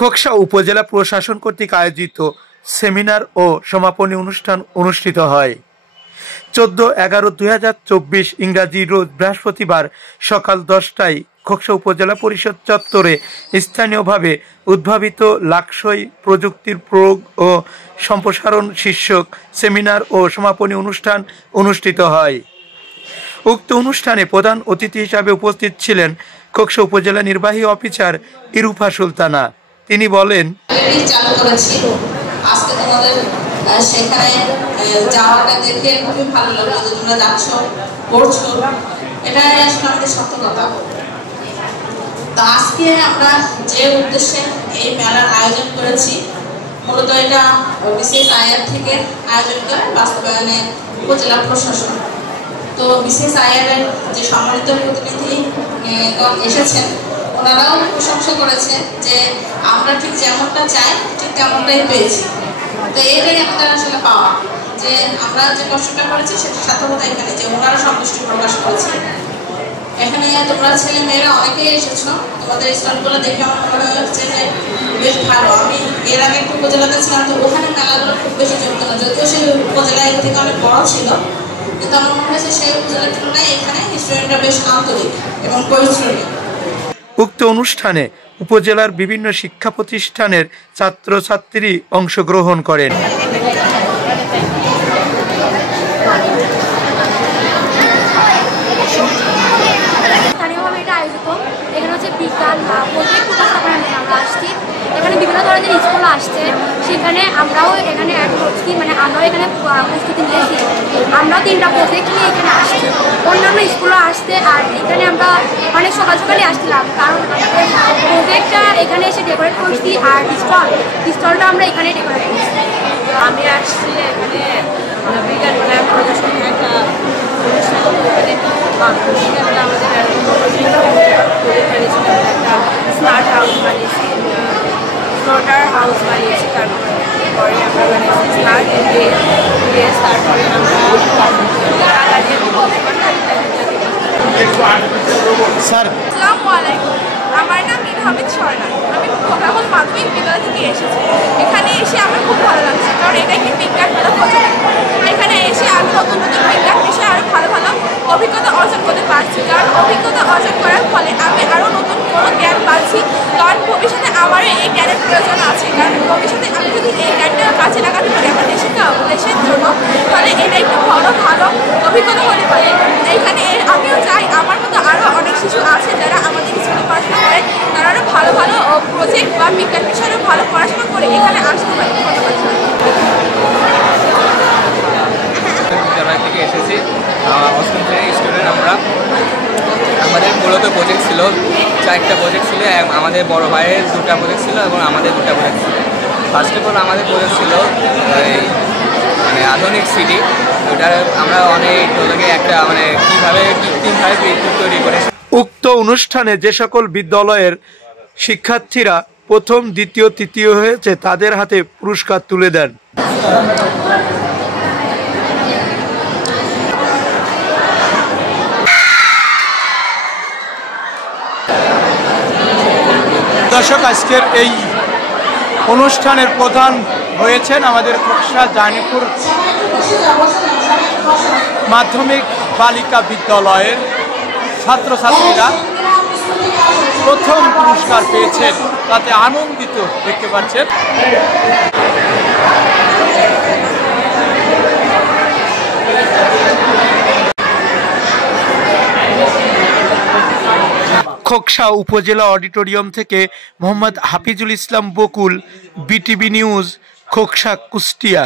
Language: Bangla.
খোকসা উপজেলা প্রশাসন কর্তৃক আয়োজিত সেমিনার ও সমাপনী অনুষ্ঠান অনুষ্ঠিত হয় 14/11/2024 ইংরাজি রোজ বৃহস্পতিবার সকাল 10টায় খোকসা উপজেলা পরিষদ চত্বরে স্থানীয়ভাবে উদ্ভাবিত লাকসই প্রযুক্তির প্রয়োগ ও সম্প্রসারণ শীর্ষক সেমিনার ও সমাপনী অনুষ্ঠান অনুষ্ঠিত হয়। উক্ত অনুষ্ঠানে প্রধান অতিথি হিসাবে উপস্থিত ছিলেন খোকসা উপজেলা নির্বাহী অফিসার ইরুফা সুলতানা। তিনি বলেন, আজকে তোমাদের সেখানে যাওয়াটা দেখে খুবই ভালো লাগলো যে তোমরা যাচ্ছ পড়ছো, এটাই আসলে আমাদের সত্যতা। তো আজকে আমরা যে উদ্দেশ্যে এই মেলার আয়োজন করেছি, মূলত এটা BCSIR থেকে আয়োজন করে বাস্তবায়নে উপজেলা প্রশাসন। তো BCSIR এর যে সম্মানিত প্রতিনিধি এসেছেন, ওনারাও প্রশংসা করেছে যে আমরা ঠিক যেমনটা চাই ঠিক তেমনটাই পেয়েছি। তো এটাই আমাদের আসলে পাওয়া, যে আমরা যে কষ্টটা করেছি সেটা সার্থকতা এখানে, যে ওনারা সন্তুষ্টি প্রকাশ করেছে। এখানে তোমরা ছেলে মেয়েরা অনেকেই এসেছো, তোমাদের স্টলগুলো দেখে আমার মনে হচ্ছে যে বেশ ভালো। আমি এর আগে একটু উপজেলাতে ছিলাম, তো ওখানে মেলাগুলো খুব বেশি জমতো না, যদিও সেই উপজেলা এর থেকে অনেক বড় ছিল, কিন্তু আমার মনে হয়েছে সেই উপজেলার তুলনায় এখানে স্টুডেন্টরা বেশ আন্তরিক এবং পরিশ্রমী। উক্ত অনুষ্ঠানে উপজেলার বিভিন্ন শিক্ষা প্রতিষ্ঠানের ছাত্রছাত্রী অংশগ্রহণ করেন। এখানে বিভিন্ন ধরনের স্কুল আসছে, সেখানে আমরাও এখানে অ্যাড করছি, মানে আমরাও এখানে প্রস্তুতি নিয়েছি। আমরাও 3টা প্রজেক্ট নিয়ে এখানে আসছি, অন্যান্য স্কুলও আসছে। আর এখানে আমরা অনেক সকাল সকালে আসছিলাম, কারণ প্রজেক্টটা এখানে এসে ডেকোরেট করছি, আর স্টলটা আমরা এখানে ডেকোরেট করছি। আমি আসছি এখানে বিজ্ঞান মেলা প্রদর্শনী একটা অনুষ্ঠান, বিজ্ঞান মেলা আমাদের একটা স্মার্ট হাউস বানিয়েছি, ফ্লোটার হাউস বানিয়েছি, তারপরে আমরা বানিয়েছি স্মার্ট ড্রেস, তারপরে আমরা আসসালামু আলাইকুম, আমার নাম ইনহামিদ সরনা। আমি খোকরাবল মাধ্যমিক বিদ্যালয় থেকে এসেছি। এখানে এসে আমার খুব ভালো লাগছে, কারণ এটা একটি বিজ্ঞান মেলা প্রজেক্ট। এখানে এসে আমি নতুন নতুন বিজ্ঞান বিষয়ে আরও ভালো ভালো অভিজ্ঞতা অর্জন করতে পারছি, কারণ অভিজ্ঞতা অর্জন করার ফলে আমি আরও নতুন কোনো জ্ঞান পাচ্ছি, কারণ ভবিষ্যতে আমারও এই জ্ঞানের প্রয়োজন আছে। কারণ ভবিষ্যতে আমি যদি এই জ্ঞানটা কাজে লাগাতে পারি আমার দেশের জন্য, তাহলে এটা একটু বড় ভালো অভিজ্ঞতা হতে পারে। এইখানে এর আগেও চাই আমার মতো আরও অনেক শিশু আছে যারা আমাদের স্কুলে পড়াশোনা করে, তারা আরও ভালো ভালো প্রজেক্ট বা বিজ্ঞান বিষয়ে ভালো পড়াশোনা করে এখানে আসতে পারে। বিদ্যালয় থেকে এসেছি, অষ্টম শ্রেণীর স্টুডেন্ট আমরা। আমাদের মূলত প্রজেক্ট ছিল 4টা প্রজেক্ট ছিল, আমাদের বড় ভাইয়ের 2টা প্রজেক্ট ছিল এবং আমাদের 2টা প্রজেক্ট ছিল। ফার্স্ট অফ অল আমাদের প্রজেক্ট ছিল মানে আধুনিক সিটি, ওটা আমরা অনেক একটা মানে কীভাবে কৃত্রিমভাবে বিদ্যুৎ তৈরি করে। উক্ত অনুষ্ঠানে যে সকল বিদ্যালয়ের শিক্ষার্থীরা প্রথম, দ্বিতীয়, তৃতীয় হয়েছে তাদের হাতে পুরস্কার তুলে দেন। দর্শক, আজকের এই অনুষ্ঠানের প্রধান হয়েছেন আমাদের খোকসা জানিপুর মাধ্যমিক বালিকা বিদ্যালয়ের ছাত্রছাত্রীরা প্রথম পুরস্কার পেয়েছেন, তাতে আনন্দিত দেখতে পাচ্ছেন। খোকসা উপজেলা অডিটোরিয়াম থেকে মোহাম্মদ হাফিজুল ইসলাম বকুল, BTV নিউজ, খোকসা, কুষ্টিয়া।